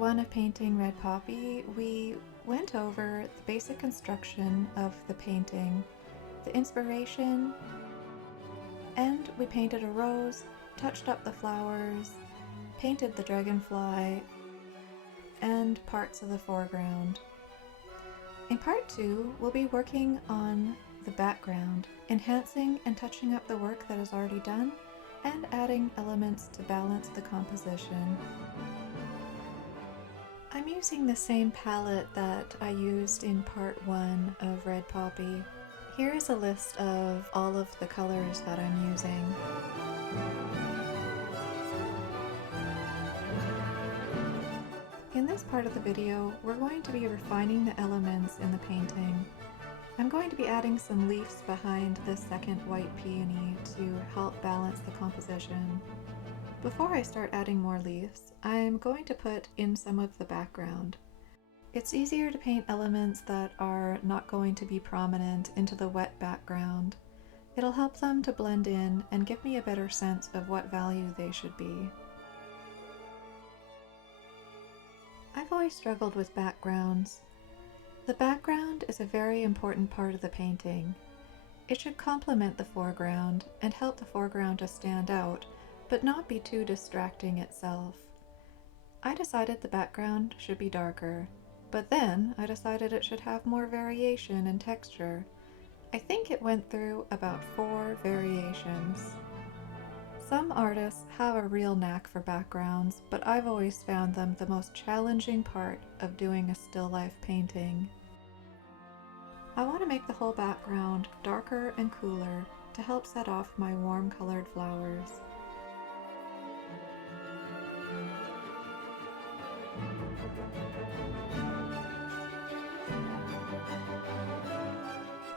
part one of painting Red Poppy, we went over the basic construction of the painting, the inspiration, and we painted a rose, touched up the flowers, painted the dragonfly, and parts of the foreground. In part two, we'll be working on the background, enhancing and touching up the work that is already done, and adding elements to balance the composition. I'm using the same palette that I used in part one of Red Poppy. Here is a list of all of the colors that I'm using. In this part of the video, we're going to be refining the elements in the painting. I'm going to be adding some leaves behind the second white peony to help balance the composition. Before I start adding more leaves, I'm going to put in some of the background. It's easier to paint elements that are not going to be prominent into the wet background. It'll help them to blend in and give me a better sense of what value they should be. I've always struggled with backgrounds. The background is a very important part of the painting. It should complement the foreground and help the foreground to stand out, but not be too distracting itself. I decided the background should be darker, but then I decided it should have more variation and texture. I think it went through about 4 variations. Some artists have a real knack for backgrounds, but I've always found them the most challenging part of doing a still life painting. I want to make the whole background darker and cooler to help set off my warm colored flowers.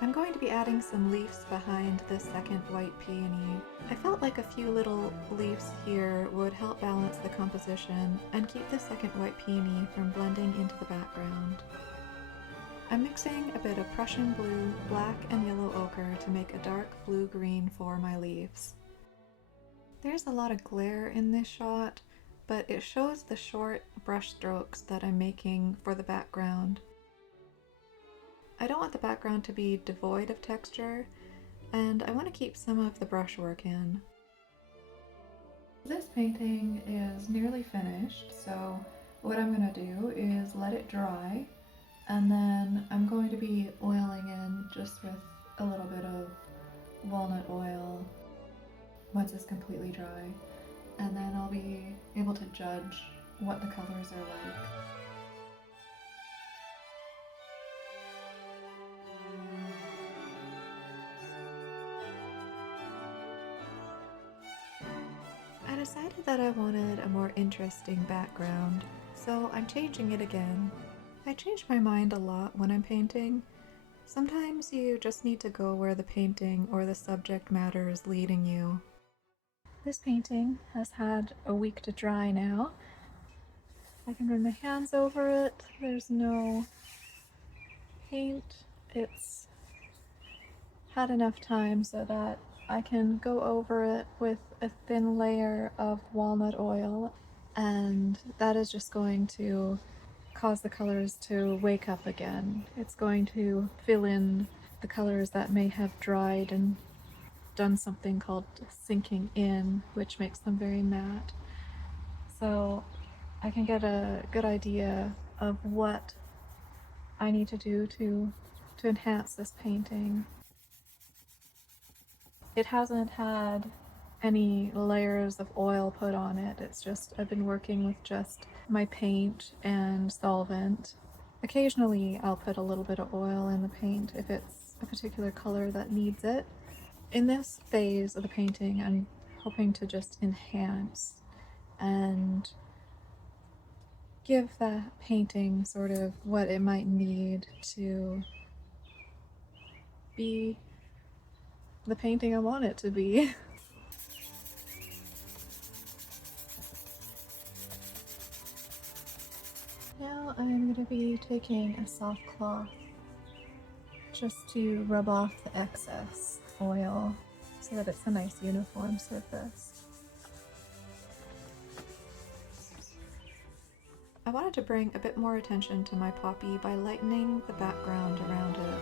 I'm going to be adding some leaves behind this second white peony. I felt like a few little leaves here would help balance the composition and keep the second white peony from blending into the background. I'm mixing a bit of Prussian blue, black, and yellow ochre to make a dark blue-green for my leaves. There's a lot of glare in this shot, but it shows the short brush strokes that I'm making for the background. I don't want the background to be devoid of texture, and I want to keep some of the brushwork in. This painting is nearly finished, so what I'm going to do is let it dry, and then I'm going to be oiling in just with a little bit of walnut oil once it's completely dry, and then I'll be able to judge what the colors are like. I decided that I wanted a more interesting background, so I'm changing it again. I change my mind a lot when I'm painting. Sometimes you just need to go where the painting or the subject matter is leading you. This painting has had a week to dry now. I can run my hands over it. There's no paint. It's had enough time so that I can go over it with a thin layer of walnut oil, and that is just going to cause the colors to wake up again. It's going to fill in the colors that may have dried and done something called sinking in, which makes them very matte. So I can get a good idea of what I need to do to enhance this painting. It hasn't had any layers of oil put on it. It's just, I've been working with just my paint and solvent. Occasionally I'll put a little bit of oil in the paint if it's a particular color that needs it. In this phase of the painting, I'm hoping to just enhance and give the painting sort of what it might need to be the painting I want it to be. Now I'm going to be taking a soft cloth just to rub off the excess oil so that it's a nice uniform surface. I wanted to bring a bit more attention to my poppy by lightening the background around it.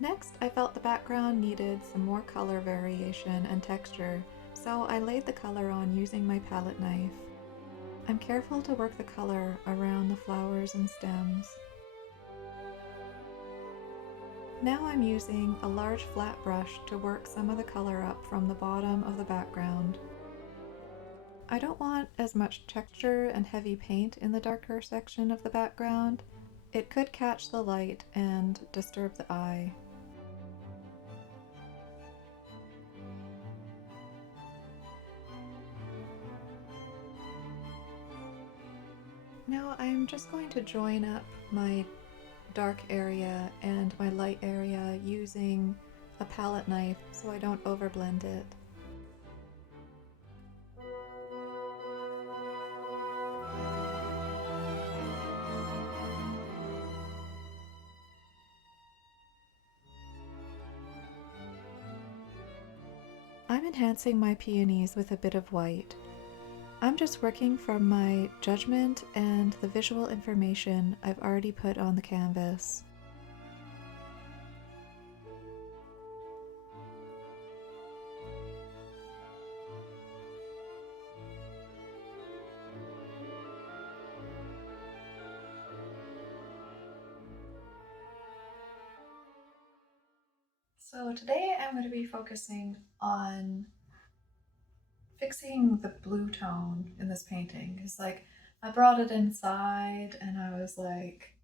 Next, I felt the background needed some more color variation and texture, so I laid the color on using my palette knife. I'm careful to work the color around the flowers and stems. Now I'm using a large flat brush to work some of the color up from the bottom of the background. I don't want as much texture and heavy paint in the darker section of the background. It could catch the light and disturb the eye. Now I'm just going to join up my dark area and my light area using a palette knife so I don't overblend it. I'm enhancing my peonies with a bit of white. I'm just working from my judgment and the visual information I've already put on the canvas. So today I'm going to be focusing on fixing the blue tone in this painting. It's like I brought it inside and I was like,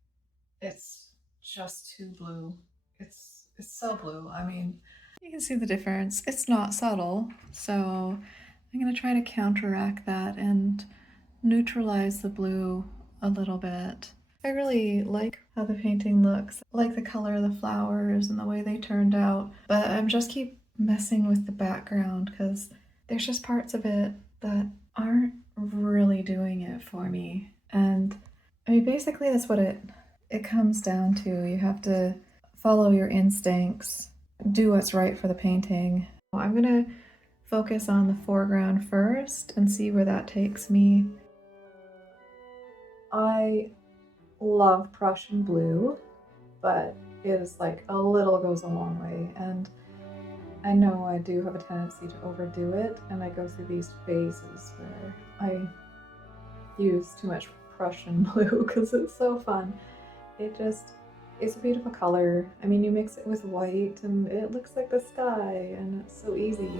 it's just too blue. It's so blue. I mean, you can see the difference. It's not subtle, so I'm gonna try to counteract that and neutralize the blue a little bit. I really like how the painting looks. I like the color of the flowers and the way they turned out, but I'm just keep messing with the background because there's just parts of it that aren't really doing it for me. And I mean, basically that's what it comes down to. You have to follow your instincts, do what's right for the painting. I'm gonna focus on the foreground first and see where that takes me. I love Prussian blue, but it is like a little goes a long way, and I know I do have a tendency to overdo it, and I go through these phases where I use too much Prussian blue because it's so fun. It's a beautiful color. I mean, you mix it with white and it looks like the sky, and it's so easy.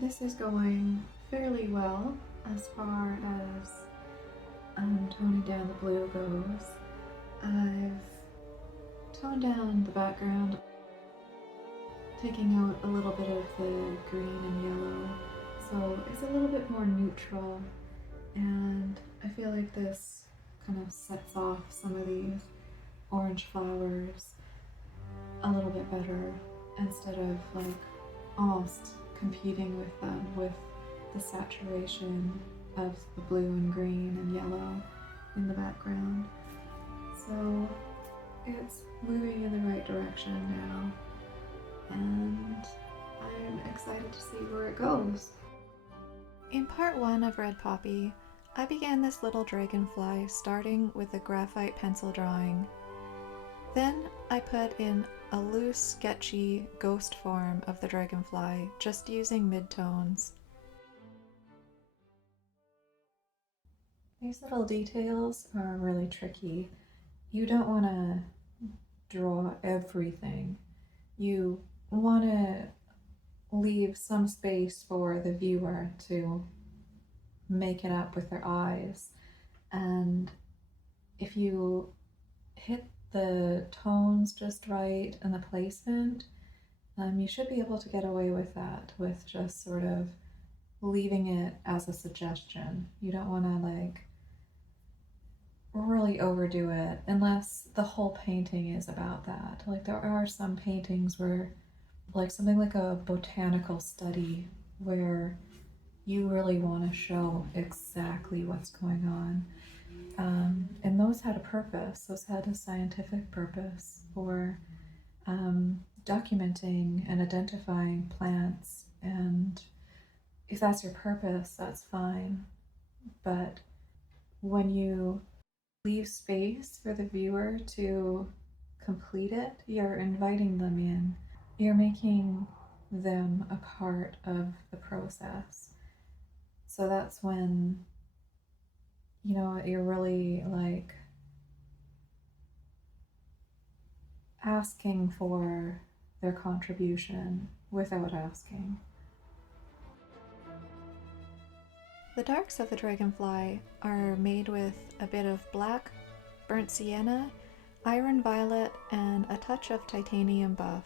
this is going fairly well as far as toning down the blue goes. I've toned down the background, taking out a little bit of the green and yellow, so it's a little bit more neutral, and I feel like this kind of sets off some of these orange flowers a little bit better instead of like almost competing with them with the saturation of the blue and green and yellow in the background. So it's moving in the right direction now, and I'm excited to see where it goes. In part 1 of Red Poppy, I began this little dragonfly starting with a graphite pencil drawing. Then I put in a loose, sketchy ghost form of the dragonfly, just using midtones. These little details are really tricky. You don't want to draw everything. You want to leave some space for the viewer to make it up with their eyes. And if you hit the tones just right and the placement, you should be able to get away with that, with just sort of leaving it as a suggestion. You don't want to like really overdo it unless the whole painting is about that. Like there are some paintings where, like something like a botanical study, where you really want to show exactly what's going on. And those had a purpose. Those had a scientific purpose for documenting and identifying plants. And if that's your purpose, that's fine. But when you leave space for the viewer to complete it, you're inviting them in. You're making them a part of the process. So that's when, you know, you're really like asking for their contribution without asking. The darks of the dragonfly are made with a bit of black, burnt sienna, iron violet, and a touch of titanium buff.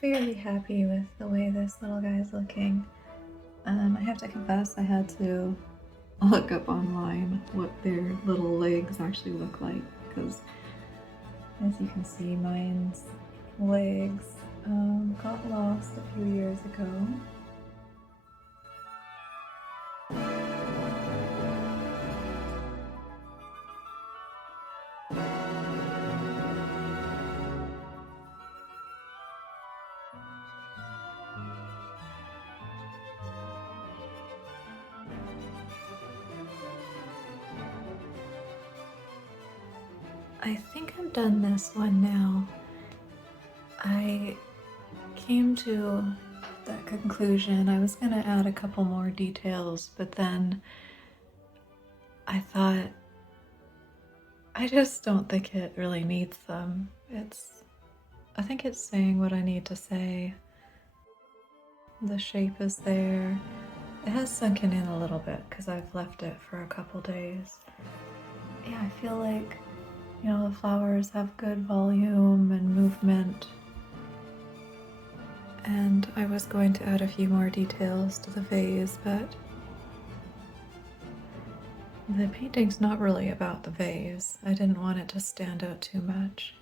Fairly happy with the way this little guy's looking. I have to confess, I had to look up online what their little legs actually look like, because As you can see, mine's legs got lost a few years ago. I think I'm done this one now. I came to that conclusion. I was gonna add a couple more details, but then I thought I just don't think it really needs them. I think it's saying what I need to say. The shape is there. It has sunken in a little bit because I've left it for a couple days. Yeah, I feel like, the flowers have good volume and movement. And I was going to add a few more details to the vase, but the painting's not really about the vase. I didn't want it to stand out too much.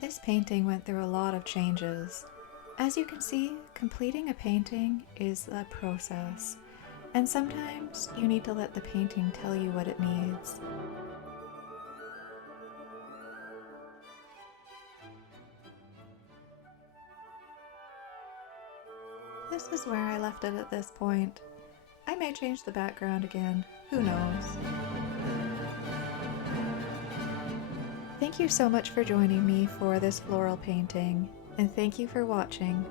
This painting went through a lot of changes. As you can see, completing a painting is a process, and sometimes you need to let the painting tell you what it needs. This is where I left it at this point. I may change the background again, who knows. Thank you so much for joining me for this floral painting, and thank you for watching.